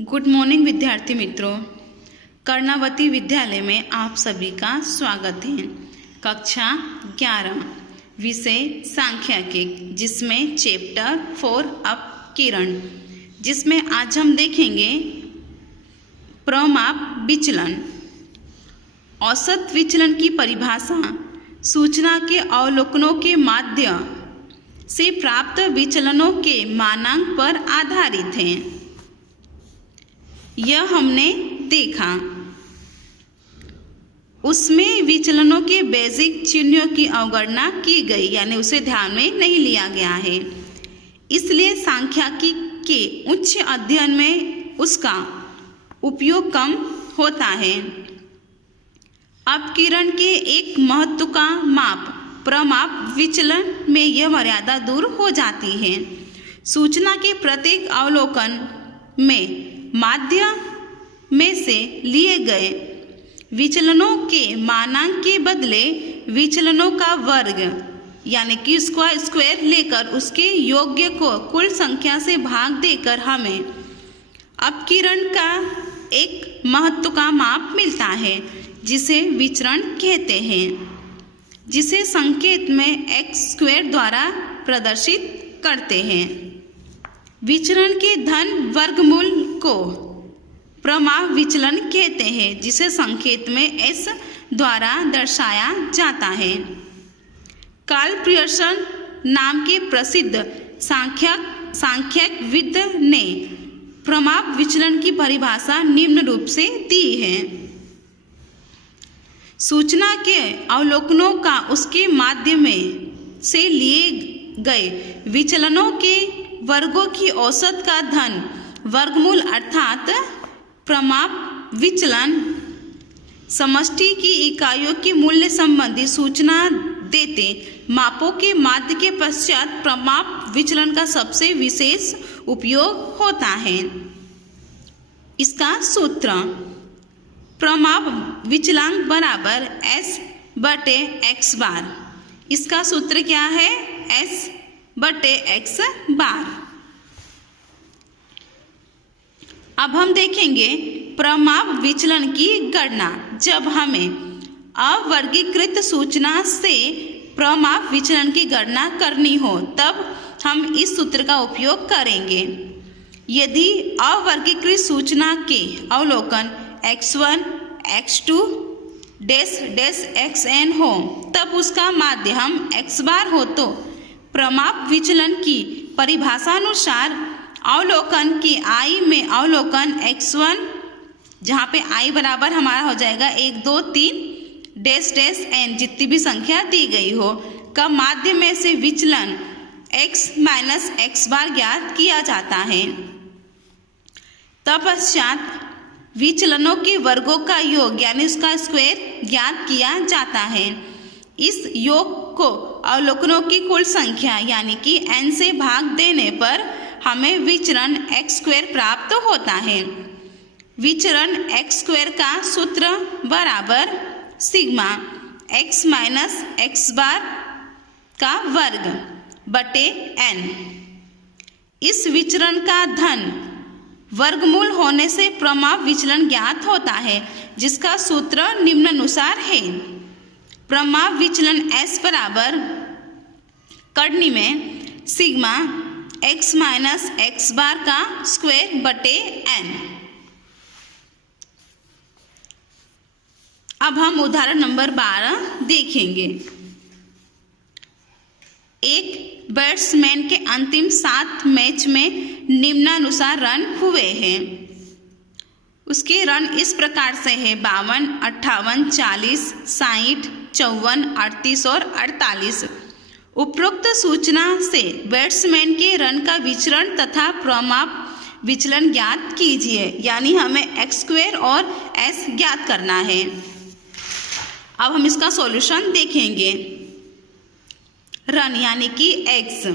Good morning विद्यार्थी मित्रों, कर्णावती विद्यालय में आप सभी का स्वागत है। कक्षा 11 विषय सांख्यिकी, जिसमें चैप्टर 4 अपकिरण, जिसमें आज हम देखेंगे प्रमाप विचलन। औसत विचलन की परिभाषा सूचना के अवलोकनों के माध्यम से प्राप्त विचलनों के मानांक पर आधारित है। यह हमने देखा। उसमें विचलनों के बेसिक चिन्हों की अवगणना की गई, यानी उसे ध्यान में नहीं लिया गया है। इसलिए सांख्यिकी के उच्च अध्ययन में उसका उपयोग कम होता है। अपकिरण के एक महत्व का माप प्रमाप विचलन में यह मर्यादा दूर हो जाती है। सूचना के प्रत्येक अवलोकन में माध्य में से लिए गए विचलनों के मानांक के बदले विचलनों का वर्ग यानी कि स्क्वायर लेकर उसके योग्य को कुल संख्या से भाग देकर हमें अपकिरण का एक महत्व का माप मिलता है, जिसे विचरण कहते हैं, जिसे संकेत में x² द्वारा प्रदर्शित करते हैं। विचरण के धन वर्गमूल को प्रमाप विचलन कहते हैं, जिसे संकेत में s द्वारा दर्शाया जाता है। कार्ल पियर्सन नाम के प्रसिद्ध सांख्यिकविद ने प्रमाप विचलन की परिभाषा निम्न रूप से दी है। सूचना के अवलोकनों का उसके माध्यम से लिए गए विचलनों के वर्गों की औसत का धन वर्गमूल अर्थात प्रमाप विचलन समष्टि की इकाइयों के मूल्य संबंधी सूचना देते मापों के माध्य के पश्चात प्रमाप विचलन का सबसे विशेष उपयोग होता है। इसका सूत्र प्रमाप विचलांक बराबर S/x²। इसका सूत्र क्या है? S/x²। अब हम देखेंगे प्रमाप विचलन की गणना। जब हमें अवर्गीकृत सूचना से प्रमाप विचलन की गणना करनी हो, तब हम इस सूत्र का उपयोग करेंगे। यदि अवर्गीकृत सूचना के अवलोकन x1, x2, xn हो, तब उसका माध्य हम x² हो तो प्रमाप विचलन की परिभाषानुसार अवलोकन की i में अवलोकन x1, जहाँ पे i बराबर हमारा हो जाएगा 1, 2, 3 n जितनी भी संख्या दी गई हो, का माध्य में से विचलन x - x² ज्ञात किया जाता है। तत्पश्चात विचलनों के वर्गों का योग यानी उसका स्क्वायर ज्ञात किया जाता है। इस योग को अवलोकनों की कुल संख्या यानी कि n से भाग देने पर हमें विचरण x² प्राप्त होता है। विचरण x² का सूत्र बराबर सिग्मा x - x² का वर्ग बटे n। इस विचरण का धन वर्गमूल होने से प्रमाप विचलन ज्ञात होता है, जिसका सूत्र निम्नानुसार है। प्रमाप विचलन S बराबर करनी में सिग्मा x - x² का स्क्वायर बटे n। अब हम उदाहरण नंबर 12 देखेंगे। एक बैट्समैन के अंतिम 7 मैच में निम्नानुसार रन हुए हैं। उसके रन इस प्रकार से है 52, 58, 40, 60, 54, 38 और 48। उपरोक्त सूचना से बैट्समैन के रन का विचरण तथा प्रमाप विचलन ज्ञात कीजिए, यानी हमें x² और s ज्ञात करना है। अब हम इसका सॉल्यूशन देखेंगे। रन यानी कि x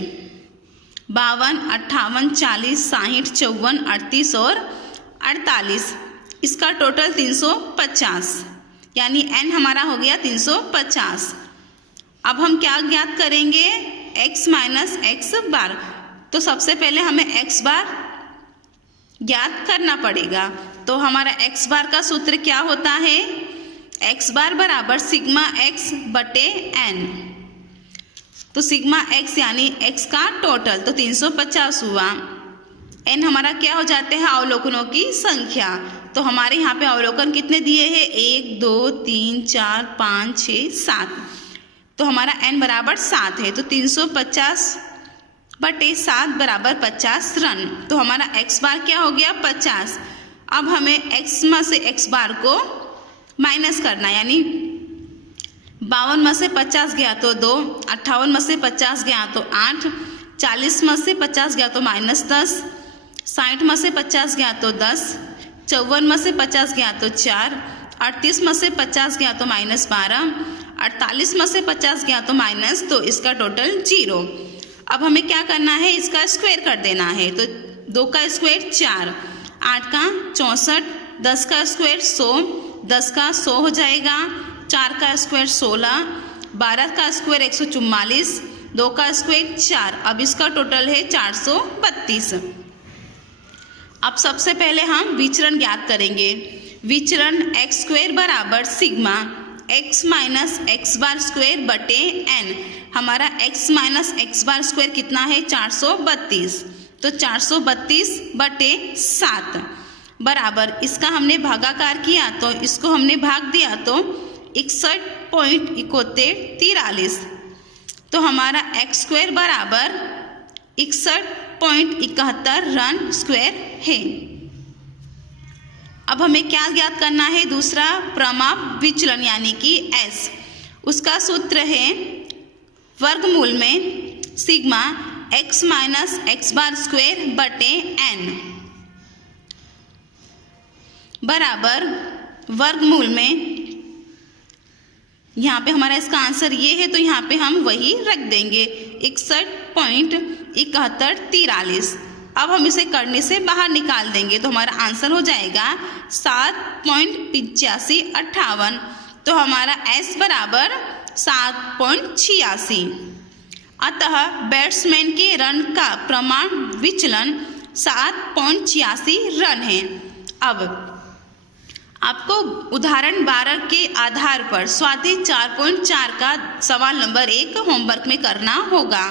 52, 58, 40, 60, 54, 38 और 48, इसका टोटल 350, यानी n हमारा हो गया 350। अब हम क्या ज्ञात करेंगे? x - x²। तो सबसे पहले हमें x² ज्ञात करना पड़ेगा। तो हमारा एक्स बार का सूत्र क्या होता है, एक्स बार बराबर सिग्मा एक्स बटे एन। तो सिग्मा एक्स यानी एक्स का टोटल तो 350 हुआ। एन हमारा क्या हो जाते हैं, अवलोकनों की संख्या। तो हमारे यहाँ पे अवलोकन कितने दिए हैं, 1 2 3 4 5 6 7। तो हमारा एन बराबर 7 है। तो 350 बटे 7 बराबर 50 रन। तो हमारा एक्स बार क्या हो गया, 50। अब हमें एक्स में से एक्स बार को माइनस करना, यानी 52 में से 50 गया तो 2, 58 में से 50 गया तो 8, 40 में से 50 गया तो -10, 60 में से 50 गया तो 10, 54 में से 50 गया तो 4, 38 में से 50 गया तो -12, 48 में से 50 गया तो माइनस, तो इसका टोटल 0। अब हमें क्या करना है, इसका स्क्वायर कर देना है। तो 2 का स्क्वायर 4, 8 का 64, 10 का स्क्वायर 100, 10 का 100 हो जाएगा, 4 का स्क्वायर 16, 12 का स्क्वायर 144, 2 का स्क्वायर 4। अब इसका टोटल है 432। अब सबसे पहले हम विचरण ज्ञात करेंगे। विचरण एक्स स्क्वायर बराबर sigma x minus x bar square बटे एन। हमारा x minus x bar square कितना है, 432। तो 432 बटे 7 बराबर, इसका हमने भागाकार किया तो इसको हमने भाग दिया तो 61.7143। तो हमारा एक्स स्क्वायर बराबर 61.71 रन स्क्वायर है। अब हमें क्या ज्ञात करना है, दूसरा प्रमाप विचलन यानी कि एस। उसका सूत्र है वर्गमूल में sigma x minus x bar square बटे एन बराबर वर्गमूल में, यहाँ पे हमारा इसका आंसर ये है तो यहाँ पे हम वही रख देंगे 61.7143। अब हम इसे करने से बाहर निकाल देंगे तो हमारा आंसर हो जाएगा 7.8558। तो हमारा S बराबर 7.86। अतः बैट्समैन के रन का प्रमाण विचलन 7.86 रन है। अब आपको उदाहरण 12 के आधार पर स्वाध्याय 4.4 का सवाल नंबर 1 होमवर्क में करना होगा।